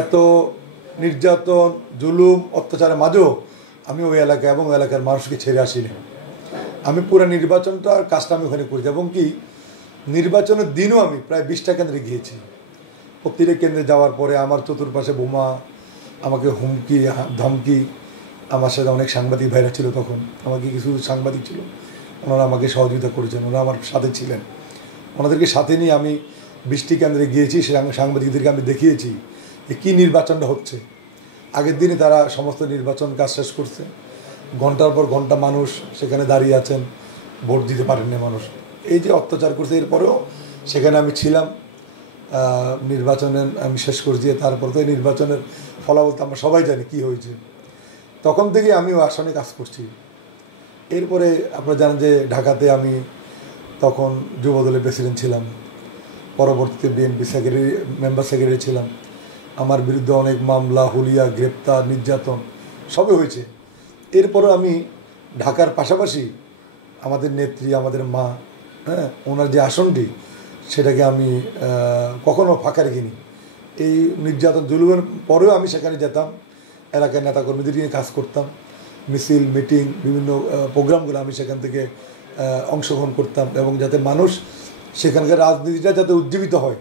এত নির্যাতন জুলুম অত্যাচারের মাঝেও আমি ওই এলাকা এবং ওই এলাকার মানুষকে ছেড়ে আসিনি। আমি পুরো নির্বাচনটার কাজটা আমি ওখানে করেছি এবং কি নির্বাচনের দিনও আমি প্রায় 20টা কেন্দ্রে গিয়েছি। প্রতিটা কেন্দ্রে যাওয়ার পরে আমার চতুর্পাশে বোমা, আমাকে হুমকি ধমকি, আমার সাথে অনেক সাংবাদিক ভাইরা ছিল, তখন আমাকে কিছু সাংবাদিক ছিল, ওনারা আমাকে সহযোগিতা করেছেন, ওনারা আমার সাথে ছিলেন। ওনাদেরকে সাথে নিয়ে আমি 20টি কেন্দ্রে গিয়েছি, সে সাংবাদিকদেরকে আমি দেখিয়েছি যে কী নির্বাচনটা হচ্ছে। আগের দিনই তারা সমস্ত নির্বাচন কাজ শেষ করছে, ঘন্টার পর ঘন্টা মানুষ সেখানে দাঁড়িয়ে আছেন, ভোট দিতে পারেননি মানুষ। এই যে অত্যাচার করছে, এরপরেও সেখানে আমি ছিলাম, নির্বাচনের আমি শেষ করছি। তারপর তো এই নির্বাচনের ফলাফল তো আমরা সবাই জানি কী হয়েছে। তখন থেকে আমি ওই আসনে কাজ করছি। এরপরে আপনারা জানেন যে ঢাকাতে আমি তখন যুবদলের প্রেসিডেন্ট ছিলাম, পরবর্তীতে বিএনপি মেম্বার সেক্রেটারি ছিলাম। আমার বিরুদ্ধে অনেক মামলা, হুলিয়া, গ্রেপ্তার, নির্যাতন সবই হয়েছে। এরপরও আমি ঢাকার পাশাপাশি আমাদের নেত্রী, আমাদের মা, ওনার যে আসনটি সেটাকে আমি কখনো ফাঁকা রেখিনি। এই নির্যাতন জুলুমের পরেও আমি সেখানে যেতাম, এলাকার নেতাকর্মীদের নিয়ে কাজ করতাম, মিছিল, মিটিং, বিভিন্ন প্রোগ্রামগুলো আমি সেখান থেকে অংশগ্রহণ করতাম এবং যাতে মানুষ সেখানকার রাজনীতিটা যাতে উজ্জীবিত হয়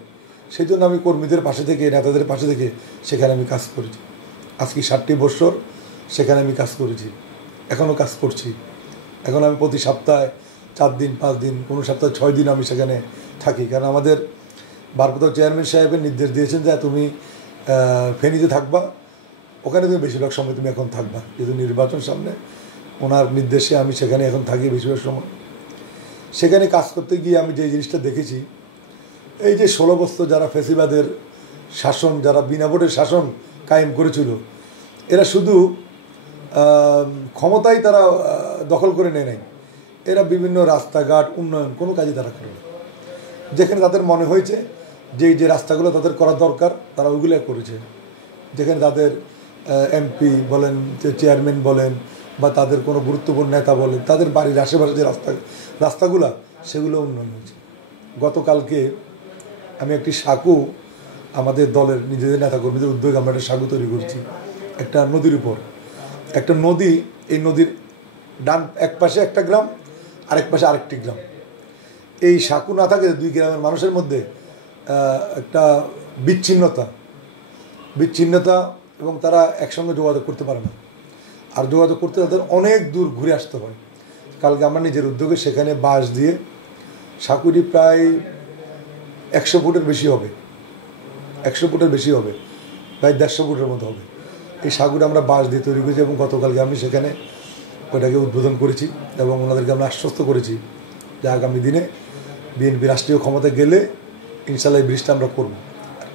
সেই জন্য আমি কর্মীদের পাশে থেকে, নেতাদের পাশে থেকে সেখানে আমি কাজ করেছি। আজকে 60 বছর সেখানে আমি কাজ করেছি, এখনও কাজ করছি। এখন আমি প্রতি সপ্তাহে 4 দিন 5 দিন, কোনো সপ্তাহে 6 দিন আমি সেখানে থাকি। কারণ আমাদের ভারপ্রাপ্ত চেয়ারম্যান সাহেবের নির্দেশ দিয়েছেন যে তুমি ফেনীতে থাকবা, ওখানে তুমি বেশিরভাগ সময় তুমি এখন থাকবা, যেহেতু নির্বাচন সামনে। ওনার নির্দেশে আমি সেখানে এখন থাকি বেশিরভাগ সময়। সেখানে কাজ করতে গিয়ে আমি যে জিনিসটা দেখেছি, এই যে 16 বছর যারা ফ্যাসিবাদের শাসন, যারা বিনা ভোটের শাসন কায়েম করেছিল, এরা শুধু ক্ষমতাই তারা দখল করে নেয় নাই, এরা বিভিন্ন রাস্তাঘাট, উন্নয়ন কোনো কাজই তারা করে না। যেখানে তাদের মনে হয়েছে যে রাস্তাগুলো তাদের করা দরকার তারা ওইগুলো করেছে। যেখানে তাদের এমপি বলেন, চেয়ারম্যান বলেন, বা তাদের কোনো গুরুত্বপূর্ণ নেতা বলেন, তাদের বাড়ির আশেপাশে যে রাস্তাগুলো সেগুলো উন্নয়ন হয়েছে। গতকালকে আমি একটি সাঁকো, আমাদের দলের নিজেদের নেতাকর্মীদের উদ্যোগে আমরা একটা সাঁকো তৈরি করছি একটা নদীর উপর। একটা নদী, এই নদীর ডান এক পাশে একটা গ্রাম, আরেক পাশে আরেকটি গ্রাম। এই সাঁকো না থাকে 2 গ্রামের মানুষের মধ্যে একটা বিচ্ছিন্নতা এবং তারা একসঙ্গে যোগাযোগ করতে পারে না। আর যোগাযোগ করতে তাদের অনেক দূর ঘুরে আসতে হয়। কালকে আমরা নিজের উদ্যোগে সেখানে বাঁশ দিয়ে সাঁকোটি প্রায় 100 ফুটের বেশি হবে, 100 ফুটের বেশি হবে, প্রায় 150 ফুটের মতো হবে। এই সাঁকোটা আমরা বাঁশ দিয়ে তৈরি করেছি এবং গতকালকে আমি সেখানে ওটাকে উদ্বোধন করেছি এবং ওনাদেরকে আমরা আশ্বস্ত করেছি যে আগামী দিনে বিএনপি রাষ্ট্রীয় ক্ষমতায় গেলে ইনশাল্লাহ এই ব্রিজটা আমরা করব।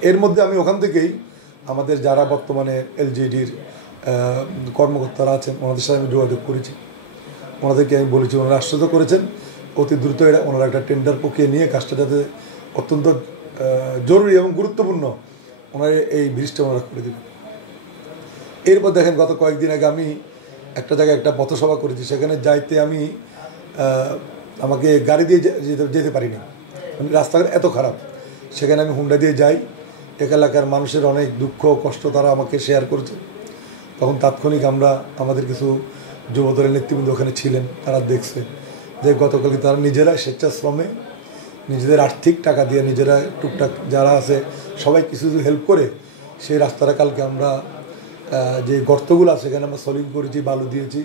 এর মধ্যে আমি ওখান থেকেই আমাদের যারা বর্তমানে এলজিডির কর্মকর্তারা আছেন ওনাদের সাথে আমি যোগাযোগ করেছি। ওনাদেরকে আমি বলেছি, ওনারা আশ্বস্ত করেছেন অতি দ্রুত ওনারা একটা টেন্ডার প্রক্রিয়া নিয়ে কাজটা যাতে অত্যন্ত জরুরি এবং গুরুত্বপূর্ণ ওনারা এই ব্রিজটা ওনারা করে দেবেন। এরপর দেখেন গত কয়েকদিন আগে আমি একটা জায়গায় একটা পথসভা করেছি, সেখানে যাইতে আমি আমাকে গাড়ি দিয়ে যেতে পারিনি, মানে রাস্তাঘাট এত খারাপ। সেখানে আমি হুন্ডা দিয়ে যাই, এক এলাকার মানুষের অনেক দুঃখ কষ্ট তারা আমাকে শেয়ার করেছে। তখন তাৎক্ষণিক আমাদের কিছু যুবদলের নেতৃবৃন্দ ওখানে ছিলেন, তারা দেখছে যে গতকালকে তারা নিজেরা স্বেচ্ছাশ্রমে নিজেদের আর্থিক টাকা দিয়ে নিজেরা টুকটাক যারা আছে সবাই কিছু হেল্প করে সেই রাস্তাটা কালকে আমরা যে গর্তগুলো আছে সেখানে আমরা সলিং করেছি, বালু দিয়েছি।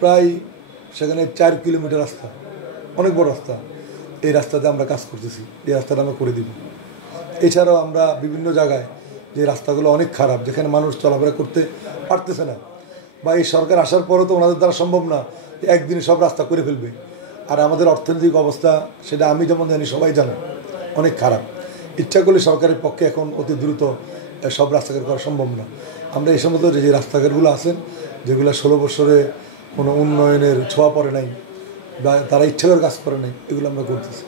প্রায় সেখানে 4 কিলোমিটার রাস্তা, অনেক বড় রাস্তা। এই রাস্তাতে আমরা কাজ করতেছি, এই রাস্তাটা আমরা করে দিব। এছাড়াও আমরা বিভিন্ন জায়গায় যে রাস্তাগুলো অনেক খারাপ, যেখানে মানুষ চলাফেরা করতে পারতেছে না, বা এই সরকার আসার পরও তো ওনাদের দ্বারা সম্ভব না একদিনে সব রাস্তা করে ফেলবে। আর আমাদের অর্থনৈতিক অবস্থা সেটা আমি যেমন জানি সবাই জানে অনেক খারাপ। ইচ্ছা করলে সরকারের পক্ষে এখন অতি দ্রুত সব রাস্তাঘাট করা সম্ভব না। আমরা এই সমস্ত যে রাস্তাঘাটগুলো আছেন যেগুলো 16 বছরে কোনো উন্নয়নের ছোঁয়া পড়ে নাই বা তারা ইচ্ছা করে কাজ করে নাই, এগুলো আমরা করতেছি।